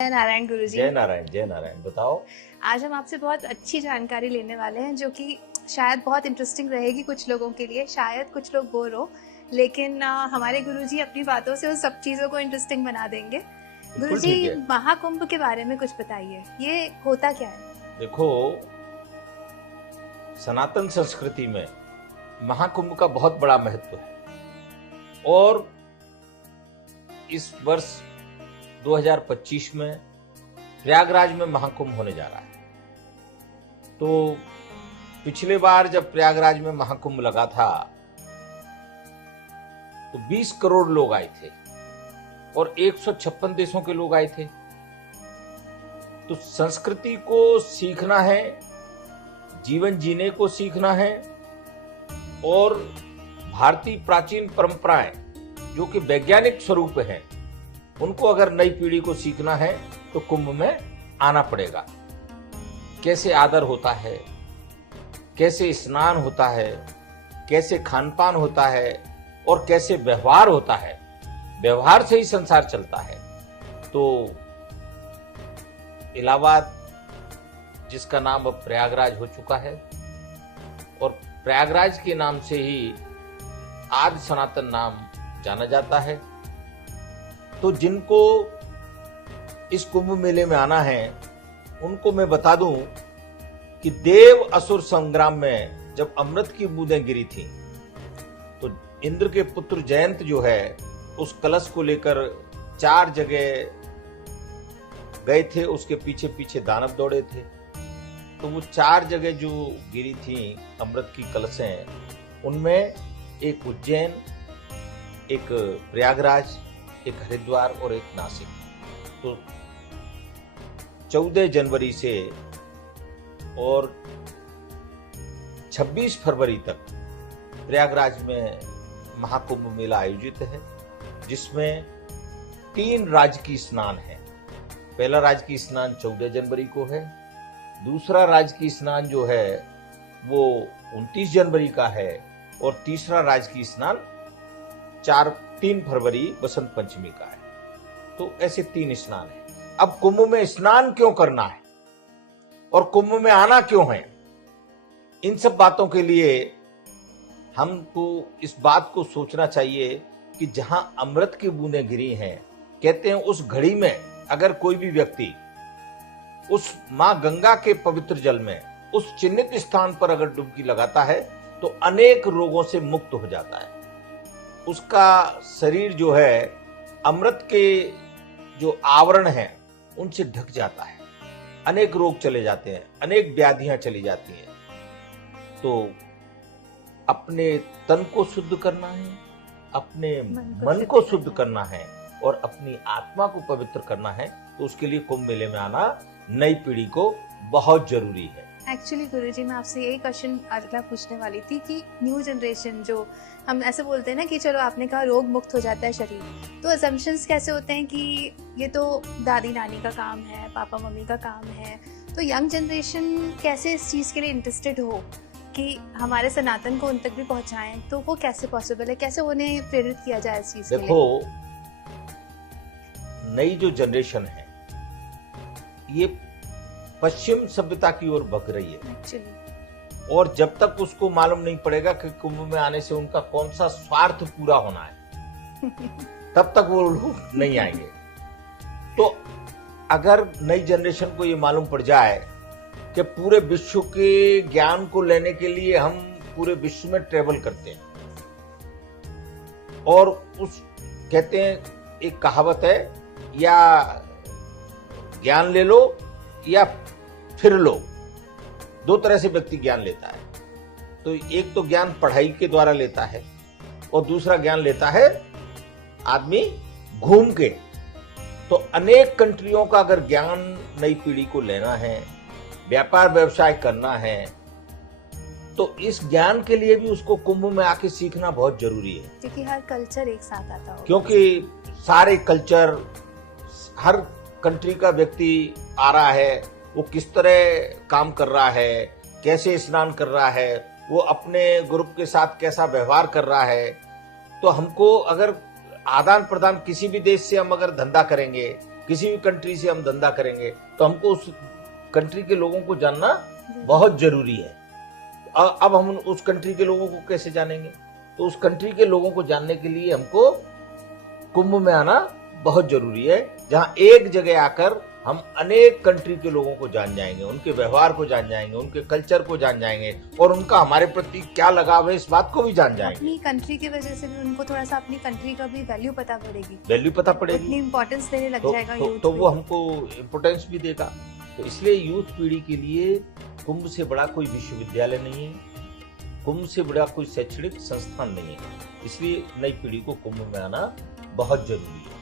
जय नारायण गुरुजी। जय नारायण, जय नारायण। बताओ। आज हम आपसे बहुत अच्छी जानकारी लेने वाले हैं जो कि शायद बहुत इंटरेस्टिंग रहेगी कुछ लोगों के लिए, शायद कुछ लोग बोर हो, लेकिन हमारे गुरुजी अपनी बातों से उस सब चीज़ों को इंटरेस्टिंग बना देंगे। गुरुजी, महाकुंभ के बारे में कुछ बताइए, ये होता क्या है? देखो, सनातन संस्कृति में महाकुंभ का बहुत बड़ा महत्व है और इस वर्ष 2025 में प्रयागराज में महाकुंभ होने जा रहा है। तो पिछले बार जब प्रयागराज में महाकुंभ लगा था तो 20 करोड़ लोग आए थे और 156 देशों के लोग आए थे। तो संस्कृति को सीखना है, जीवन जीने को सीखना है और भारतीय प्राचीन परंपराएं जो कि वैज्ञानिक स्वरूप हैं, उनको अगर नई पीढ़ी को सीखना है तो कुंभ में आना पड़ेगा। कैसे आदर होता है, कैसे स्नान होता है, कैसे खानपान होता है और कैसे व्यवहार होता है। व्यवहार से ही संसार चलता है। तो इलाहाबाद, जिसका नाम अब प्रयागराज हो चुका है, और प्रयागराज के नाम से ही आदि सनातन नाम जाना जाता है। तो जिनको इस कुंभ मेले में आना है उनको मैं बता दूं कि देव असुर संग्राम में जब अमृत की बूंदें गिरी थी तो इंद्र के पुत्र जयंत जो है उस कलश को लेकर 4 जगह गए थे, उसके पीछे पीछे दानव दौड़े थे। तो वो 4 जगह जो गिरी थी अमृत की कलशें, उनमें एक उज्जैन, एक प्रयागराज, एक हरिद्वार और एक नासिक। तो 14 जनवरी से और 26 फरवरी तक प्रयागराज में महाकुंभ मेला आयोजित है, जिसमें 3 राजकीय स्नान है। पहला राजकीय स्नान 14 जनवरी को है, दूसरा राजकीय स्नान जो है वो 29 जनवरी का है और तीसरा राजकीय स्नान 3 फरवरी बसंत पंचमी का है। तो ऐसे 3 स्नान है। अब कुंभ में स्नान क्यों करना है और कुंभ में आना क्यों है, इन सब बातों के लिए हमको इस बात को सोचना चाहिए कि जहां अमृत की बूंदें गिरी हैं, कहते हैं उस घड़ी में अगर कोई भी व्यक्ति उस मां गंगा के पवित्र जल में उस चिन्हित स्थान पर अगर डुबकी लगाता है तो अनेक रोगों से मुक्त हो जाता है। उसका शरीर जो है अमृत के जो आवरण हैं उनसे ढक जाता है, अनेक रोग चले जाते हैं, अनेक व्याधियां चली जाती हैं। तो अपने तन को शुद्ध करना है, अपने मन को शुद्ध करना है और अपनी आत्मा को पवित्र करना है। तो उसके लिए कुंभ मेले में आना नई पीढ़ी को बहुत जरूरी है। एक्चुअली गुरुजी, मैं आपसे यही क्वेश्चन अगला पूछने वाली थी कि न्यू जनरेशन, जो हम ऐसे बोलते हैं ना कि चलो आपने कहा रोग मुक्त हो जाता है शरीर, तो असम्पशंस कैसे होते हैं कि ये तो दादी नानी का काम है, पापा मम्मी का काम है, तो यंग जनरेशन कैसे इस चीज़ के लिए इंटरेस्टेड हो कि हमारे सनातन को उन तक भी पहुंचाएं, तो वो कैसे पॉसिबल है, कैसे उन्हें प्रेरित किया जाए इस चीज़ के लिए? देखो, नई जो जनरेशन है ये पश्चिम सभ्यता की ओर भग रही है एक्चुअली, और जब तक उसको मालूम नहीं पड़ेगा कि कुंभ में आने से उनका कौन सा स्वार्थ पूरा होना है, तब तक वो लोग नहीं आएंगे। तो अगर नई जनरेशन को ये मालूम पड़ जाए कि पूरे विश्व के ज्ञान को लेने के लिए हम पूरे विश्व में ट्रेवल करते हैं, और उस कहते हैं एक कहावत है, या ज्ञान ले लो या फिर लो, 2 तरह से व्यक्ति ज्ञान लेता है। तो एक तो ज्ञान पढ़ाई के द्वारा लेता है और दूसरा ज्ञान लेता है आदमी घूम के। तो अनेक कंट्रियों का अगर ज्ञान नई पीढ़ी को लेना है, व्यापार व्यवसाय करना है, तो इस ज्ञान के लिए भी उसको कुंभ में आके सीखना बहुत जरूरी है, क्योंकि हर कल्चर एक साथ आता हो। क्योंकि सारे कल्चर, हर कंट्री का व्यक्ति आ रहा है, वो किस तरह काम कर रहा है, कैसे स्नान कर रहा है, वो अपने ग्रुप के साथ कैसा व्यवहार कर रहा है। तो हमको अगर आदान प्रदान किसी भी देश से हम अगर धंधा करेंगे, किसी भी कंट्री से हम धंधा करेंगे तो हमको उस कंट्री के लोगों को जानना बहुत जरूरी है। अब हम उस कंट्री के लोगों को कैसे जानेंगे? तो उस कंट्री के लोगों को जानने के लिए हमको कुंभ में आना बहुत जरूरी है, जहां एक जगह आकर हम अनेक कंट्री के लोगों को जान जाएंगे, उनके व्यवहार को जान जाएंगे, उनके कल्चर को जान जाएंगे और उनका हमारे प्रति क्या लगाव है इस बात को भी जान जाएंगे। अपनी कंट्री की वजह से भी उनको थोड़ा सा अपनी कंट्री का भी वैल्यू पता पड़ेगी, वैल्यू पता पड़ेगी, इतनी इम्पोर्टेंस देने लग जाएगा यूथ तो वो हमको इम्पोर्टेंस भी देगा। तो इसलिए यूथ पीढ़ी के लिए कुंभ से बड़ा कोई विश्वविद्यालय नहीं है, कुंभ से बड़ा कोई शैक्षणिक संस्थान नहीं है। इसलिए नई पीढ़ी को कुंभ में आना बहुत जरूरी है।